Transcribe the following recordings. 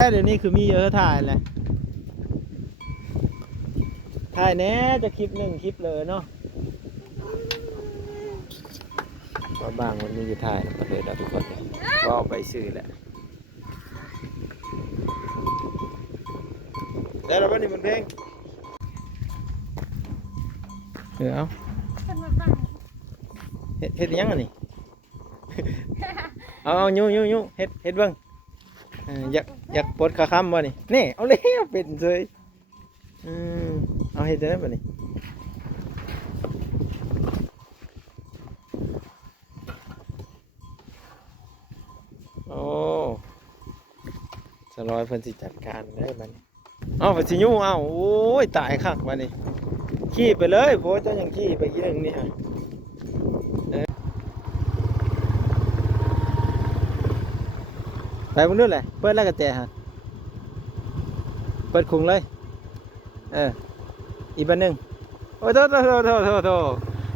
เดี๋ยวนี้คือมีเยอะถ่ายแหละถ่ายแน่จะคลิปหนึ่งคลิปเลยเนาะว่าบางมันมีอยู่ถ่ายก็เลยเราทุกคนก็เอาไปซื้อแหละแล้วเราบ้านนี้มันเพลงเอาเฮ็ดยังอันนี้เอายุ่เฮ็ดเบิ้งอยากปลดขาค้ำบ่นี่เอาเลยเป็นเลยเอาเฮ็ดได้บ่นี่โอ้สลอยเพิ่นสิจัดการได้บัดนี้เอาไปสิยุ่เอาโอ้ยตายคักบัดนี้ขี้ไปเลยโพเจ้ายังขี้ไปอีกนึงนี่ฮะไปมึงนู่นแหละเปิดแล้วก็แจฮะเปิดคุงเลยอีกบันหนึ่งโอ้โถ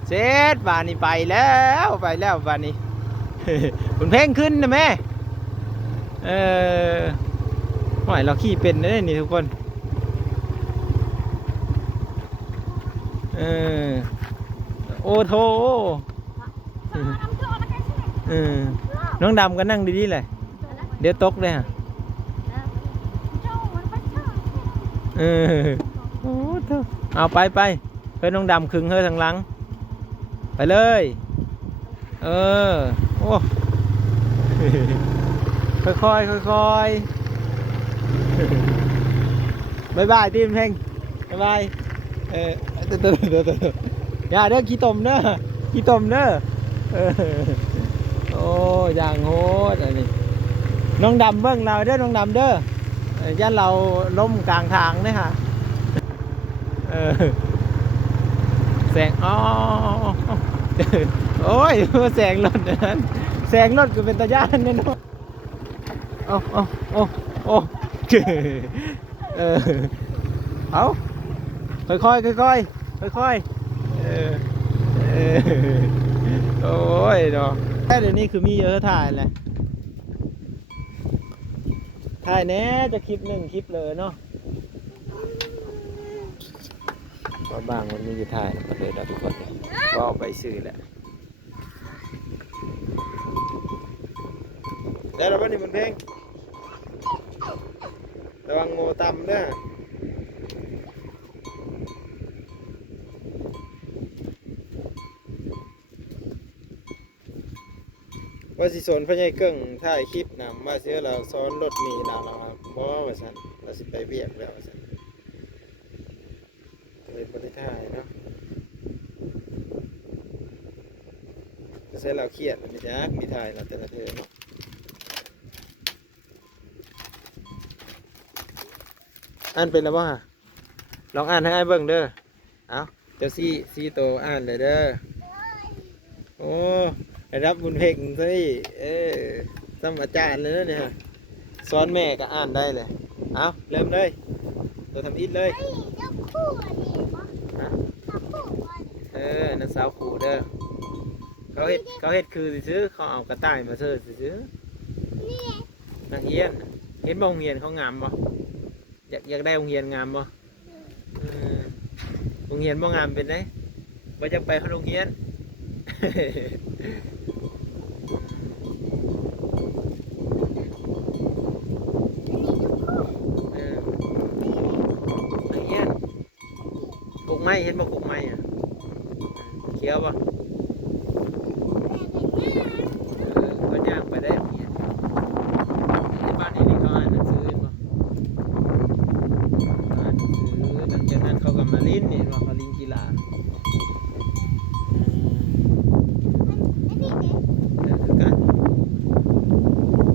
เสร็จบ้านนี้ไปแล้วบ้านนี้ มันเพ่งขึ้นนะแม่หน่อยเราขี้เป็นนะนี่ทุกคนโอ้โถน้องดำก็นั่งดีๆเลยเดี๋ยวตกเลยฮะโอ้เธอเอาไปเฮ้ยน้องดำคึงเฮ้ยทางหลังไปเลยโอ้ค่อยบายทีมเพลงบายอย่าเด้อขี้ตมเด้อโอ้อย่างโหดอันนี้น้องดำเบิ้งเราเด้อน้องดำเด้อย่าเราล้มกลางทางเนี่ยฮะแสงโอ้ยแสงรถนั้นแสงรถก็เป็นตาย่านแน่นอนเอาเอาค่อยโอ้ยเนาะเดี๋ยวนี้คือมีเยอะถ่ายแหละถ่ายแน่จะคลิปหนึ่งคลิปเลยเนาะว่าบางมันมีอยู่ถ่ายก็เลยเราทุกคนก็เอาไปซื้อแหละแล้วเราบ้านนี้มันเพลงระวังโง่ต่ำเด้อว่าสิสนพญายเกิ่งถ่ายคลิปนำว่าเสื้อเราซ้อนรถมีเราเพราะว่าสันเราสิไปเบียกแล้วสันเลยไม่ได้ถ่ายเนาะเสื้อเราเครียดมันจะมีถ่ายเราแต่ละเธอเนาะอ่านเป็นแล้วป่ะลองอ่านให้ไอ้เบิ่งเด้อเอาเจ้าซี่โตอ่านเลยเด้อโอ้รับบุญเพ่งสิสมอาจารย์เลยนะเนี่ยสอนแม่ก็อ่านได้เลยเอาเริ่มเลยตัวทำอิฐเลยนั่นสาวขู่เด้อเขาเฮ็ดคือซื้อเขาเอากระต่ายมาซื้อนักเรียนเห็นบ่โรงเรียนเขางามบ่อยากได้โรงเรียนงามบ่โรงเรียนบ่งามเป็นไงบ่อยากไปโรงเรียนปลูกไม้เห็นบ่ปลูกไม้อ่ะเขียวบ่ก็ย่างไปได้เนี่ยที่บ้านนี่เขาอ่านหนังสือเห็นบ่อ่านหนังสือหลังจากนั้นเขาก็มาลิ้นนี่ว่าเขาลิ้นกีฬาคือกัน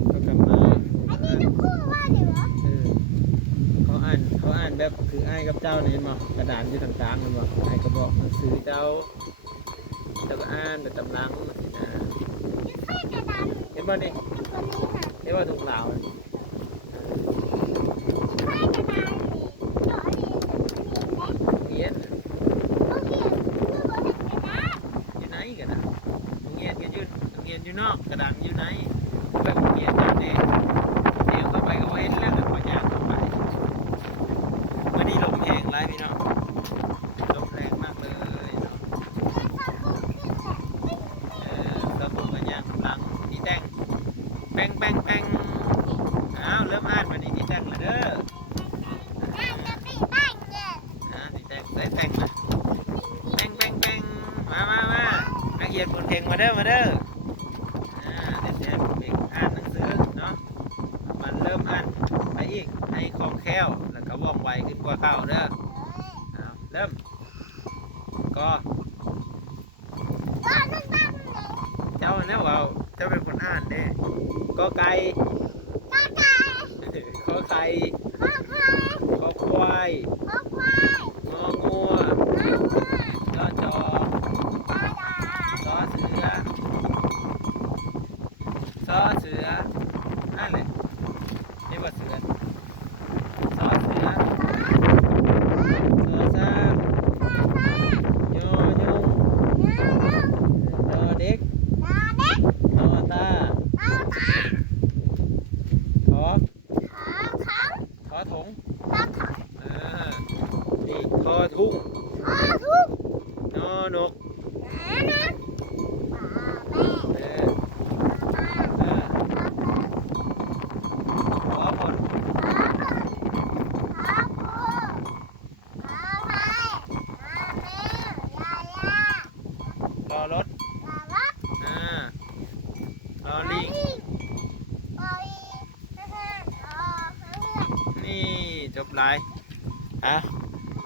เขากลับมาเขาอ่านแบบคืออ้ายกับเจ้าเนี่ยเห็นบ่กระดานอยู่ต่างๆมันบ่อ้ายก็บอกหนังสือเจ้าแล้วก็อ่านแต่ตำลังเห็นบ่นี่เห็นบ่ถุงเหลาเงียนอยู่ไหนกันนะเงียนกันอยู่นอกกระดานอยู่ไหนแบบเงียนกันเองเดี๋ยวเข้าไปก็เห็นแล้วก็ แต่งเลยเด้อติแต่งใส่แต่งนะแต่งมานักเรียนบุญเพลงมาเด้อเดี๋ยวเพลงอ่านหนังสือเนาะมันเริ่มอ่านไปอีกให้คล่องแคล่วแล้วก็ว่องไวขึ้นกว่าเก่าเด้อเริ่มก็เจ้าเนี่ยว่าเจ้าเป็นคนอ่านเด้ก็ไก่ขอไข่ขอควายงองัวจอจอซอเสือนั่นเลยนี่ว่าเสือซอเสือซอซามยอยงดอเด็กนอตาขอถงนี่คอทุ่งนอนกขอผลรอรถรอลิงนี่จบไลฟ์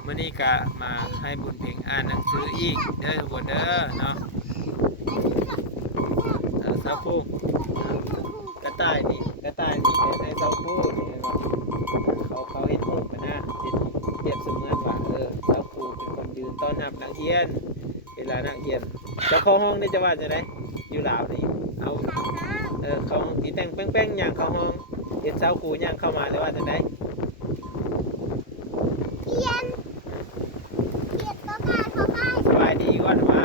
มื่อนี้ก็มาให้บุญเพ่งอ่านหนังสืออีกเด้อทุกคนเด้อเนาะเสาคู่กระต่ายนี่ในเสาคู่นี่เขาเห็นรูปนะเปรียบเสมือนว่าเสาคู่เป็นคนยืนต้อนรับนักเรียนเวลานักเรียนจะเข้าห้องได้จะว่าจะได้อยู่ลาวนี่เอาเขาตีแต่งแป้งๆย่างเข้าห้องเห็นเสาคู่ย่างเข้ามาเลยว่าจะได้สบายดีก่อนว่า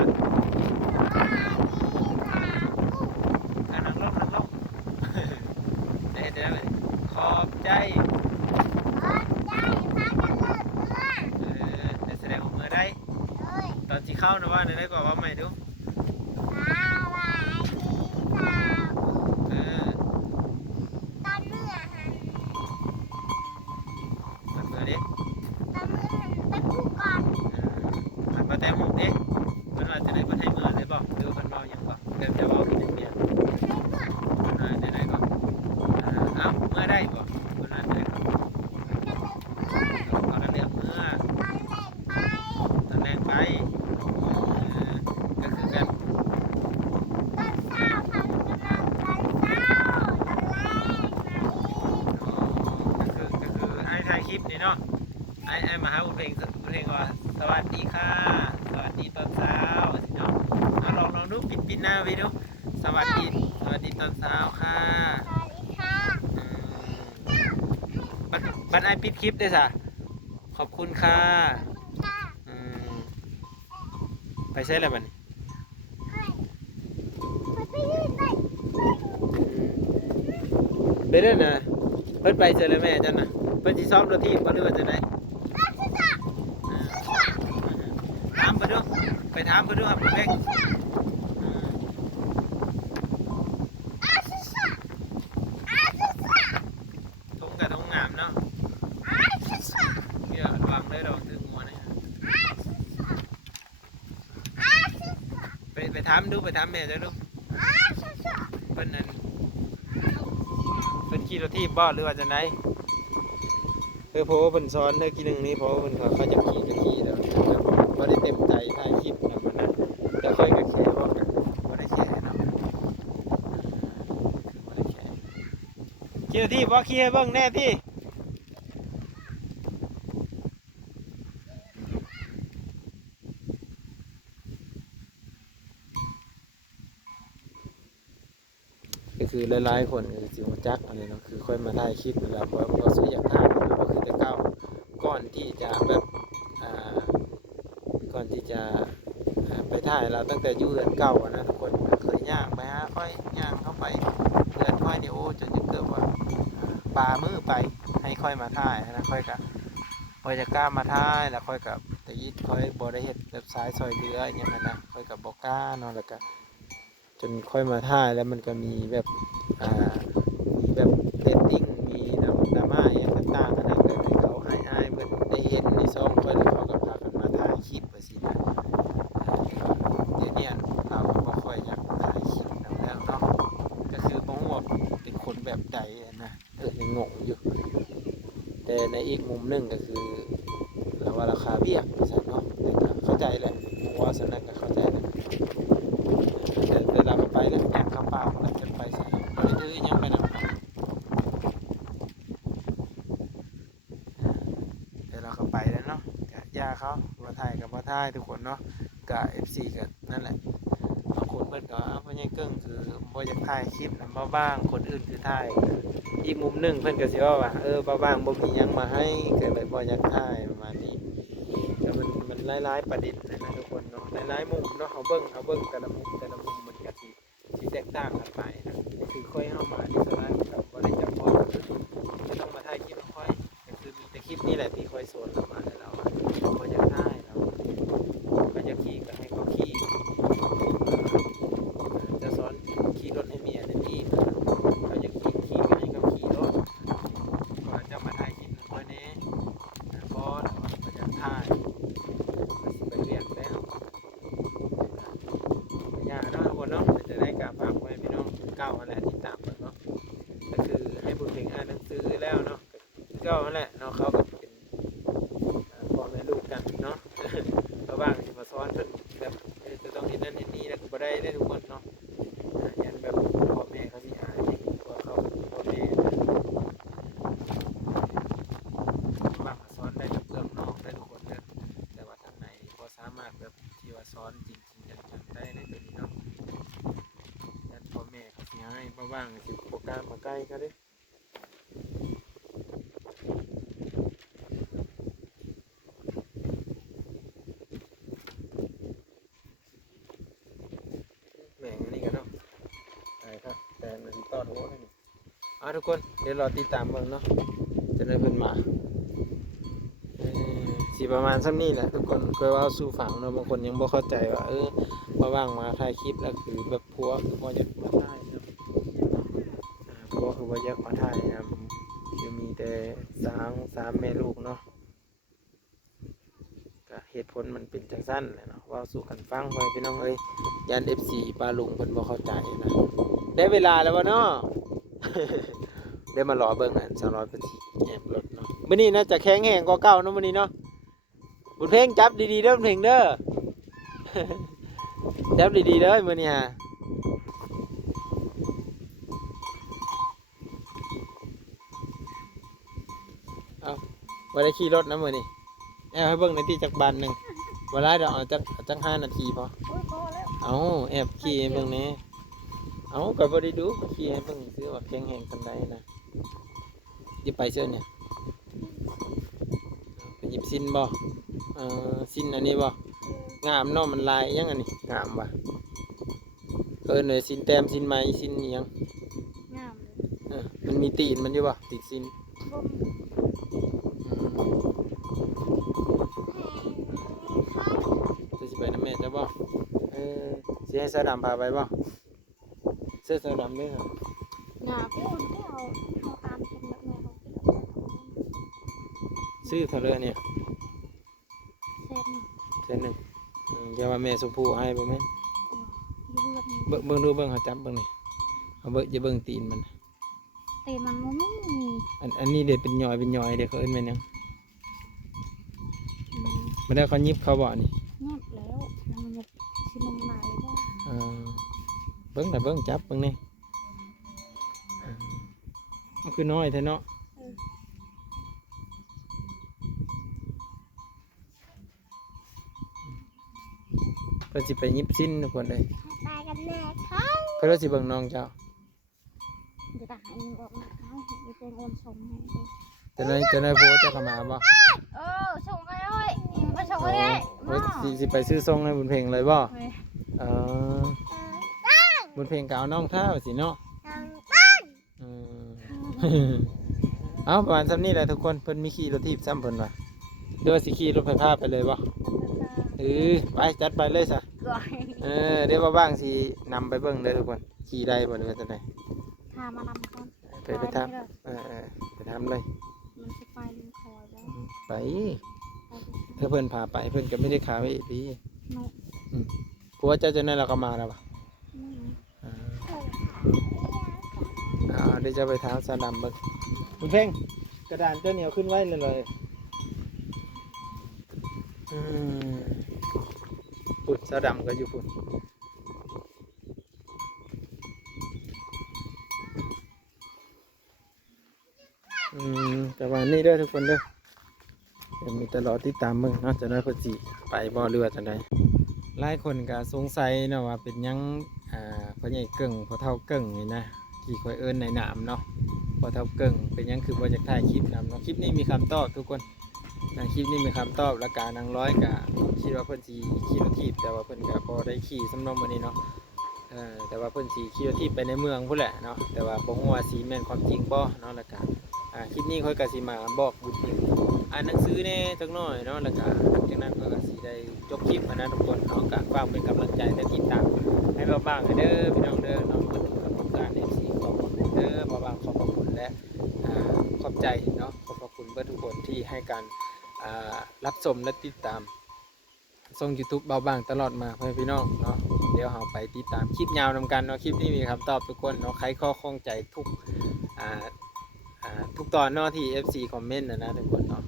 นั่งลงได้ไหมขอบใจได้แสดงออกมือได้ตอนที่เข้านะว่าได้ก่อนว่าใหม่ดูมาแต่หกเนี่ยมันว่าจะได้มาให้เมื่อเลยบอกดูมันบอกยังบอกเดี๋ยวจะบอกอีกเดียวจะได้ก่อนเอ้าเมื่อได้บอกมันนั่นเลยเอากันเรียกเมื่อตอนแรกไปก็คือกันก็คือให้ถ่ายคลิปนี่เนาะไอ้มาหาเพลงว่าสวัสดีค่ะสวัสดีตอนเช้าสิเนาะลองดูปิดหน้าไปดูสวัสดีตอนเช้าค่ะบัดไอปิดคลิปได้สะขอบคุณค่ะไปใช่อะไรบ้างไปเรื่อยนะเพิ่นไปเจอเลยแม่จันนะเพิ่นที่ซ้อมรถทีบ่รู้ว่าจะไหนถามไปดูครับเพ่งทุ่งกับทุ่งงามเนาะเดี๋ยววางเลยดอกถึงหัวนี่ไปถามแม่จะดูเพิ่นนั่นเพิ่นขี่รถทีบ่หรือว่าจะไหนเพราะว่าเพิ่นสอนเธอกี่หนึ่งนี้เพราะว่าเพิ่นเขาจะขี่แล้วไม่ได้เต็มใจถ่ายคลิปนะมันนะจะค่อยกับแค่ว่าไม่ได้แค่เนาะไม่ได้แค่ขี่ที่ว่าขี่ให้เบิ่งแน่ที่ก็คือหลายๆคนก็จิ๋วจักอะไรเนาะคือค่อยมาถ่ายคลิปแล้วเพราะซื้ออยากถ่ายก็คือจะก้าวก่อนที่จะแบบก่อนที่จะไปถ่ายเราตั้งแต่อยู่เรือนเก่านะทุกคนเคยย่างไปค่อยย่างเข้าไปเรือนค่อยนี่โอ้จนจะเกิดว่าปลามือไปให้ค่อยมาถ่ายนะค่อยจะกล้ามาถ่ายแล้วค่อยกับแต่ยิดค่อยบริเหตุแบบสายซอยเรืออย่างเงี้ยนะค่อยกับบอกกล้าเนาะแล้วก็จนค่อยมาถ่ายแล้วมันก็มีแบบมีแบบเรตติ้งมีดราม่าอย่างเงี้ย แต่ในอีกมุมหนึงก็คือเราว่าราคาเบี้ยใช่เนาะแต่ก็เข้าใจแหละผมว่าสนักก็เข้าใจนะแต่เราก็ไปแล้วอยากเข้าป่ามันจะไปใส่บ่ได้ถืออิหยังไปนำแต่เราก็ไปแล้วเนาะก็ย่าเขาบ่ถ่ายก็บ่ถ่ายทุกคนเนาะก็ FC ก็นั่นแหละบางคนเพิ่นก็พ่อใหญ่เกิ้งคือบ่อยากถ่ายคลิปนำบ่บ้างคนอื่นคือถ่ายอีกมุมหนึงเพิ่นก็สิว่าบ่บ้างบ่มีหยังมาให้ก็เลยบ่อยากถ่ายประมาณนี้แต่มันหลายๆประเด็นนะทุกคนเนาะหลายๆมุมเนาะเอาเบิ่งแต่ละมุมมันก็สิแตกต่างกันไปนะคือค่อยเฮามาที่สถานที่ก็บ่ได้จับพอจะต้องมาถ่ายคลิปค่อยก็คือมีแต่คลิปนี้แหละที่ค่อยสอนเรามาแล้วเราบ่อยากถ่ายเราก็อยากขี่ก็ให้เขาขี่จะสอนขี่รถให้เมียนั่นอีกเขาอยากขี่ก็ให้เขาขี่รถก็จะมาถ่ายคลิปค่อยแน่พอแล้วก็จะถ่ายไปเรียกแล้วอย่าเนาะทุกคนเนาะจะได้กราบฝากไว้พี่น้องเก้าอะไรที่ตามเนาะก็คือให้บุญเพ่งอ่านหนังสือแล้วเนาะเก้านั่นแหละเนาะเขาก็เป็นพ่อแม่ลูกกันเนาะก็บ้างที่มาสอนเพิ่นแบบจะต้องเห็นนั่นเห็นนี่แล้วก็บ่ได้ทุกคนเนาะยันแบบพ่อแม่เขาสิอายว่าเขาพ่อแม่บ้างสอนได้กับเพื่อนนอกได้ทุกคนเลยแต่ว่าทางไหนพอสามารถแบบที่ว่าสอนจริงจังได้ในตัวนี้เนาะยันพ่อแม่เขาสิให้บ้างสิโปรแกรมมาใกล้เขาดิแม่งอันนี้กันเนาะใช่ครับแต่มันต้อนหัวเลยนี่ทุกคนเดี๋ยวรอติดตามเบิ่งเนาะจะได้เพิ่นมาสิประมาณซ้ำนี้แหละทุกคนเคยว่าสู่ฝังเนาะบางคนยังบ่เข้าใจว่ามาว่างมาถ่ายคลิปแล้วคือแบบผัวคือบ่อยากมาถ่ายเนาะผัวคือบ่อยากมาถ่ายนะคือมีแต่สามแม่ลูกเนาะก็เหตุผลมันเป็นจังซั่นแหละเนาะเว้าสู่กันฟังไว้พี่น้องยัน FC ปาลุงเพิ่นบ่เข้าใจนะได้เวลาแล้วบ่เนาะ ได้มารอเบิ่งอัน200เป็นสิแอบรถเนาะมื้อนี้น่าจะแข็งแรงกว่าเก่าเนาะมื้อนี้เนาะบุญเพ่งจับดีๆเด้อบุญเพ่งเด้อ จับดีๆเด้อมื้อนี้ฮะเอาบ่ได้ขี่รถนะมื้อนี้แอบให้เบิ่งในที่จักบานหนึงบ่หลายดอกเอาจัก5นาทีพอเอาแอบขี่ให้เบิ่งแหน่เอาก็บ่ได้ดูขี่ให้เบิ่งซื่อว่าแข็งแรงปานใดนะสิไปเชิญเนี่ยไปหยิบซินบ่ซินอันนี้บ่งามเนาะมันลายยังอันนี้งามว่ะเลยซินแต้มซินไม้ซินอิหยังงามมันมีตีนมันอยู่บ่ติดซินจะสิไปนำแม่จ้ะบ่สิให้สาวดำพาไปบ่เสื้อสาวดำเด้อครับ งามพูดที่เอาตามเป็นแบบไหนเขา ซื้อเท่าไรเนี่ยเส้นเส้นหนึ่งอย่าว่าแม่สมพู่ให้บ่แม่น ยืด เบิ่งดูเบิ่งเขาจับเบิ่งนี่เอาอย่าเบิ่งตีนมัน ตีมันไม่มี อันนี้เด็ดเป็นย่อยเด็กเขาเอิ้นแม่นหยังบ่ได้เขายิบเขาบ่นี่ เงียบแล้วมันจะชิมไหนว่าเบิ่งน่ะเบิ่งจับเบิ่งนี่มันคือน้อยแท้เนาะเพิ่นสิไปยิบสิ้นทุกคนเลย ตายกันแน่เขา เพิ่นว่าสิเบิ่งน้องเจ้า จะตายออกมาเขาเห็นมีเป็นโอนส่งให้ดู จะได้โพสต์เจ้าเข้ามาบ่ ส่งไปเลยไปส่งไปเลย สิไปซื้อทรงให้บุญเพ็งเลยบ่บุญเพ็งก็เอาน้องท่าสิเนาะเอาประมาณซ้ำนี้แหละทุกคนเพิ่นมีขี่รถทีบซ้ำเพิ่นว่ะเดี๋ยวสิขี่รถไฟฟ้าไปเลยบ่ไปจัดไปเลยซะเดี๋ยวบ้างสินำไปเบิ่งเลยทุกคนขี่ได้บ่หรือว่าจังได๋พามานำก่อนไปทำไปทำเลยมันจะไปลืมคอยแล้วไปถ้าเพิ่นพาไปเพิ่นก็ไม่ได้ขาไว้ดีผัวเจ้านั่นเราก็มาแล้วป่ะเดี๋ยวจะไปถามสาดำเบิ่งคุณเพ่ง กระดานเจ้าเหนียวขึ้นไว้เลยปุ่นเสาดำก็อยู่ปุ่นแต่ว่านี่เด้อทุกคนเด้อยังมีตลอดที่ตามมึงเนาะจะได้พอจีไปบ่อเรือจะได้หลายคนก็สงสัยเนาะว่าเป็นยังพ่อใหญ่เกิ่งพ่อเฒ่าเกิ่งนี่นะที่คอยเอิ้นในนามเนาะพ่อเฒ่าเกิ่งเป็นยังคือบ่จากถ่ายคลิปนำเนาะคลิปนี้มีคำตอบทุกคนคลิปนี้มีคำตอบและการนางร้อยก็คิดว่าเพิ่นสิขี่รถถีบแต่ว่าเพิ่นก็บ่ได้ขี่สำนองมื้อนี้เนาะแต่ว่าเพิ่นสิขี่รถถีบไปในเมืองพุ่นแหละเนาะแต่ว่าบ่ฮู้ว่าสิแม่นความจริงบ่เนาะแล้วก็คลิปนี้ค่อยก็สิมาบอกบุญเพ็งอ่านหนังสือแน่จักหน่อยเนาะแล้วก็หลังจากนั้นค่อยก็สิได้จบคลิปนะทุกคนเนาะก็ฝากเป็นกำลังใจและติดตามให้เราบ้างเด้อพี่น้องเด้อเนาะเพิ่นก็ต้องการ FC ขอบคุณเด้อบ่บางขอบพระคุณและขอบใจเนาะขอบพระคุณเบิดทุกคนที่ให้การรับชมและติดตามส่ง YouTube เบาบางตลอดมาเพื่อนพี่น้องเนาะเดี๋ยวเราไปติดตามคลิปยาวนำกันเนาะคลิปนี้มีคำตอบทุกคนเนาะใครข้อข้องใจทุกตอนเนาะที่ FC คอมเมนต์นะทุกคนเนาะ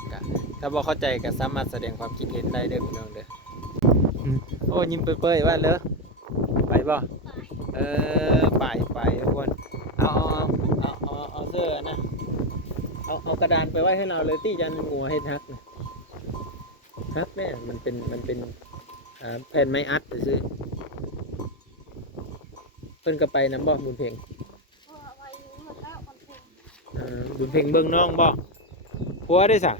ถ้าบอกเข้าใจก็สามารถแสดงความคิดเห็นได้เด้อพี่น้องเด้อโอ้ยิ้มเปื่อยๆว่าเลยไปบ่ไปทุกคนเอาเสื้อนะเอากระดานไปไว้ให้เราเลยที่ยันหัวให้ทักฮักเนี่ยมันเป็นแผ่นไม้อัดซื้อเพิ่นก็ไปนำบ่บุญเพ็งบุญเพ็งเบิ่งน้องบ่ผัวได้สั่ง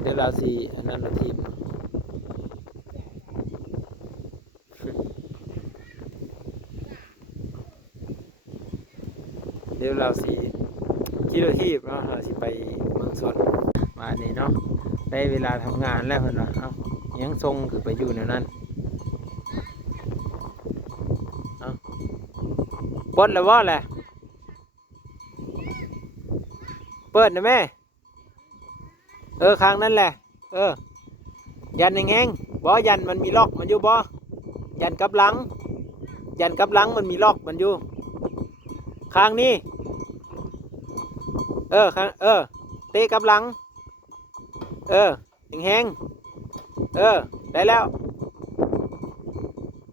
เดี๋ยวเราสิอันนั้นเราทีมเดี๋ยวเราสิขี่รถทีบเนาะเราสิไปเมืองสนมานี่เนาะได้เวลาทำงานแล้วเพิ่นว่าเอ้ายังทรงคือไปอยู่แนวนั้นเอ้าปลดแล้วบ่แหละเปิดนะแม่ข้างนั้นแหละยันแห้งๆบ่ยันมันมีล็อกมันอยู่บ่ยันกับหลังมันมีล็อกมันอยู่ข้างนี้ข้างเตะกับหลังแห้งๆได้แล้ว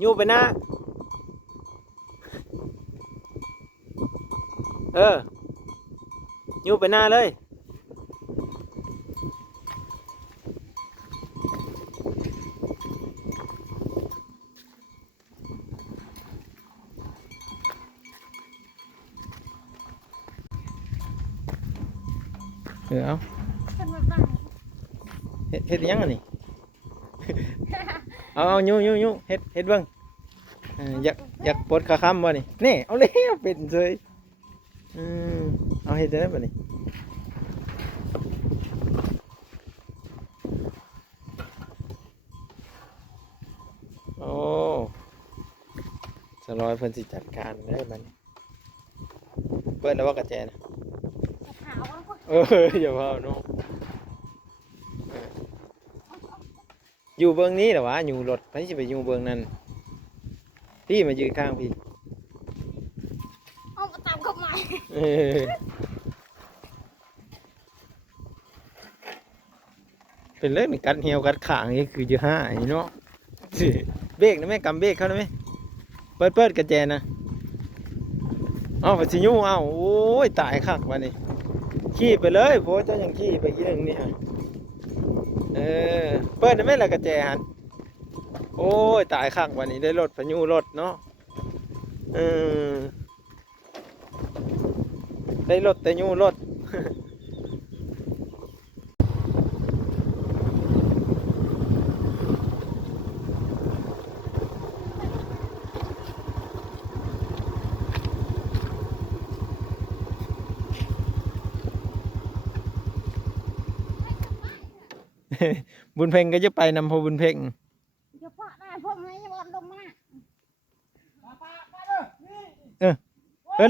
ยูไปหน้ายูไปหน้าเลยเอาเฮ็ดยังอันนี้ เอายูเฮ็ดเบิ่งอยากปลดขาค้ำบ่นี่นี่เอาเลยเป็นเลยเอาเฮ็ดได้บ่นี่โอ้สลอยเพิ่นสิจัดการได้บัดนี้เปิดแล้วว่ากระแจนะอย่าเผาน้องอยู่เบื้องนี้เหรอวะอยู่รถไปสิไปอยู่เบื้องนั้นพี่มายืนข้างพี่เอาตามเข้ามาเป็นเรื่องในการเหี่ยวกัดขางนี่คือจะห้าไอ้เนาะเบรกนะแม่กำเบรกเขาได้ไหมเปิดกระแจนะเอาไปสิยูเอาโอ้ยตายคักวันนี้ขี่ไปเลยโพเจ้ายังขี่ไปอีกหนึ่งนี่ฮะเปิดได้ไหมล่ะกระแจหันโอ้ยตายคักวันนี้ได้รถพายุรถเนาะได้รถแต่ยูรถ บุญเพ็งก็จะไปนำพอบุญเพ็งจะปะได้พวกนี้บอลลงมาเร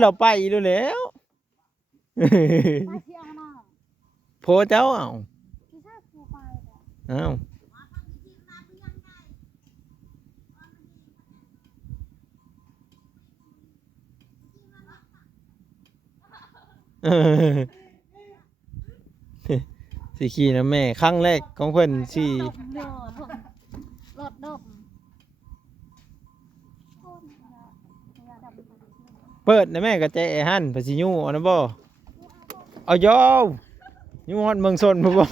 าไปดูแล้วมาเที่ยวน้องโพเจ้าเอาที่ชาติไปเอา เออสิขี่นะแม่ครั้งแรกของเพิ่นสิ ดมเด้อรถดม เปิดนะแม่ก็ใจไอ้หั่นภาษียูเอานะบ่เอายาวยูฮอดเมืองชนบ่บ่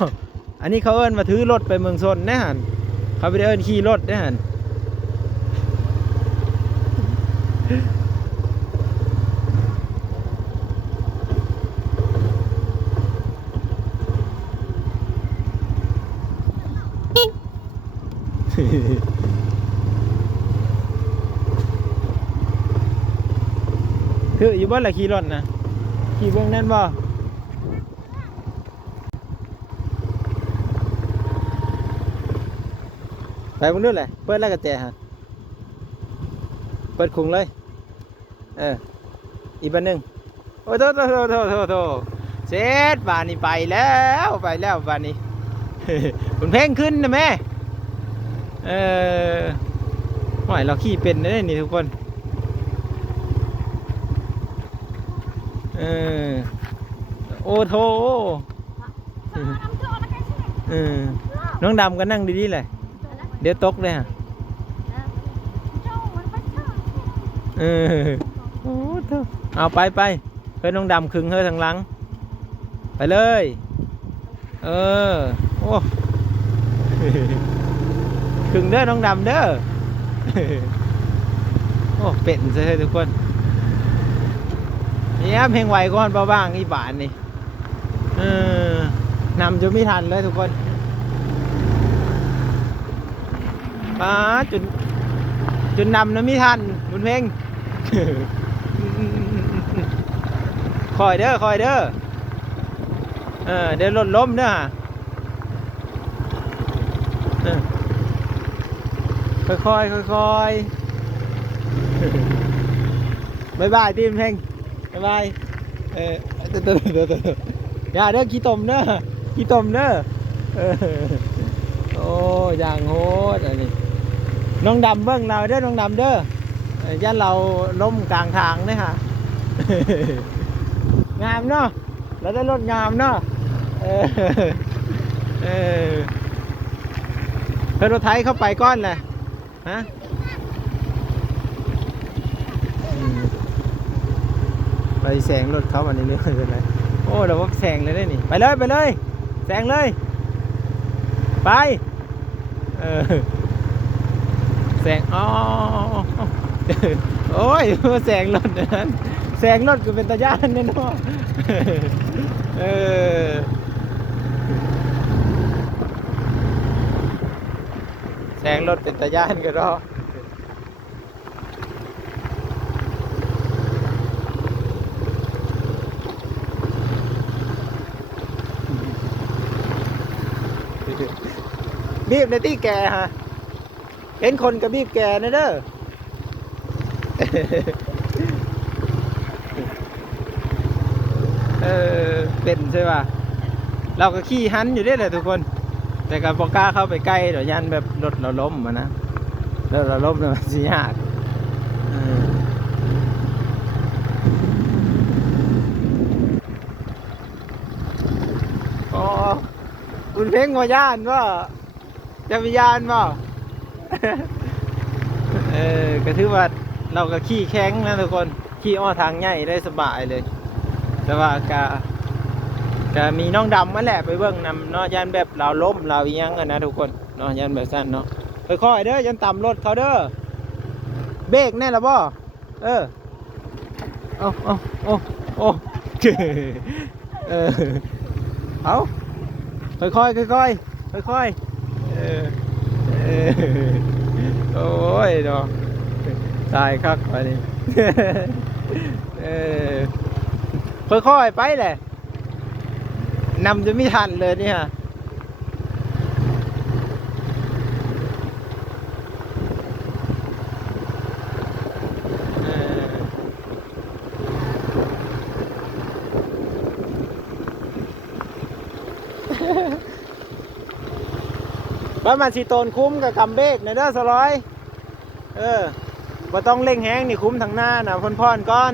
อันนี้เขาเอิ้นมาถือรถไปเมืองชนนะหั่นเขาไปเอิ้นขี่รถนะหั่นคืออยู่บ่ล่ะขี่รถนะขี่เบิ่งนั่นบ่ไปเบิ่งดูแหละเปิดแล้วก็แจหั่นเปิดคุงเลยอีกบันหนึงโอ้โทเสร็จบ้านนี้ไปแล้วบ้านนี้ มันเพลงขึ้นนะแม่หน่อยเราขี่เป็นได้นี่ทุกคนโอ้โถน้องดำก็นั่งดีๆเลยเดี๋ยวตกเลยฮะโอ้โถเอาไปเฮ้ยน้องดำคึงเฮ้ยทางหลังไปเลยโอ้คึงเด้อน้องดำเด้อโอ้เป็ดเลยทุกคนเนี่ยเพลงไหวก่อนเบาบ้างอีบานนี่นำจนไม่ทันเลยทุกคนป้าจนนำนะไม่ทันบุญเพลง คอยเด้อเดี๋ยวรถล้มเด้อค่อยบายบายทีมเพลงบายบายอย่าเด้อขี้ตมเด้อโอ้อย่างโหดอันนี้น้องดำเบิ้งเราเด้อน้องดำเด้อย่าเราล้มกลางทางเนี่ยฮะ งามเนาะเราได้รถงามเนาะเพื่อรถไถเข้าไปก้อนเลยฮะไปแซงรถเขาวันนี้เรื่อยๆเลยโอ้เราว่าแซงเลยได้นี่ไปเลยแซงเลยไปแซงอ๋อโอ้ยแซงรถนั้นแซงรถก็เป็นตาย่านแน่นอนแซงรถเป็นตาย่านก็รอบีบในที่แกฮะเห็นคนกับบีบแกนะเด้อเป็นใช่ป่ะเราก็ขี่หันอยู่ได้เลยทุกคนแต่กับปกล้าเข้าไปใกล้เดี๋ยวยันแบบรถเราล้มมานะรถเราล้มเนี่ยมันสิยากอ๋อคุณเพ่งมาย่านว่าจะมีย่านบ่ ก็ถือว่าเราก็ขี่แข้งนะทุกคนขี่อ้อทางใหญ่ได้สบายเลยแต่ว่ากมีน้องดำมาแหละไปเบิ่งนำเนาะยันแบบเราล้มเราอีหยังกันนะทุกคนเนาะยันแบบสั้นเนาะค่อยๆเด้อยันต่ำรถเขาเด้อเบรกแน่ละบ่โอ้เอาค่อยโอ้ยเนาะตายคักไปนี่ค่อยๆไปแหละนำจะไม่ทันเลยเนี่ยว่ามันสีโตนคุ้มกับกำเบกในเด้อสลอยบ่ต้องเร่งแห้งนี่คุ้มทางหน้านะพ่อนๆก่อน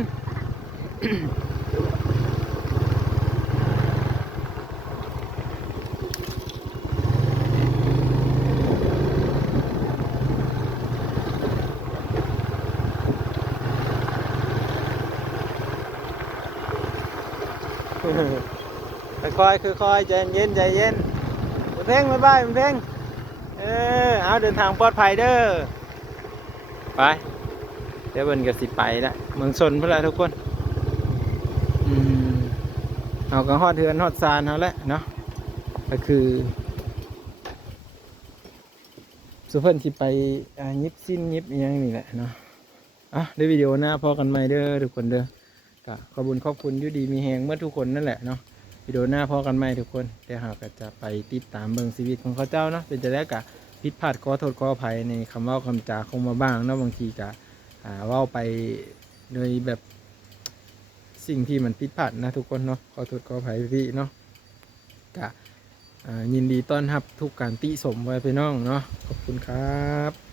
ค่อยๆค่อยๆใจเย็นใจเย็นบุญเพ่งบ๊ายบายบุญเพ่งเอาเดินทางปลอดภัยเด้อไปเดี๋ยวเบิ่นก็สิไปละเมืองชนเพื่อนละทุกคนเอาก็ฮอดเทือนฮอดซานเขาแหละเนาะก็คือสุเพิ่นสิไปยิบสิ้นยิบอิหยังนี่แหละเนาะในวิดีโอหน้าพอกันใหม่เด้อทุกคนเด้อก็ขอบคุณขอบคุณอยู่ดีมีแหงเมื่อทุกคนนั่นแหละเนาะวิดีโอหน้าพอกันใหม่ทุกคนเดี๋ยวหาก็จะไปติดตามเบิ่งชีวิตของเขาเจ้าเนาะเป็นจะได้กะผิดพลาดขอโทษขออภัยในคำเว่าคำจาคงมาบ้างเนาะบางทีกะเว่าไปโดยแบบสิ่งที่มันผิดพลาดนะทุกคนเนาะขอโทษขออภัยพี่เนาะกะยินดีต้อนรับทุกการติสมไว้พี่น้องเนาะขอบคุณครับ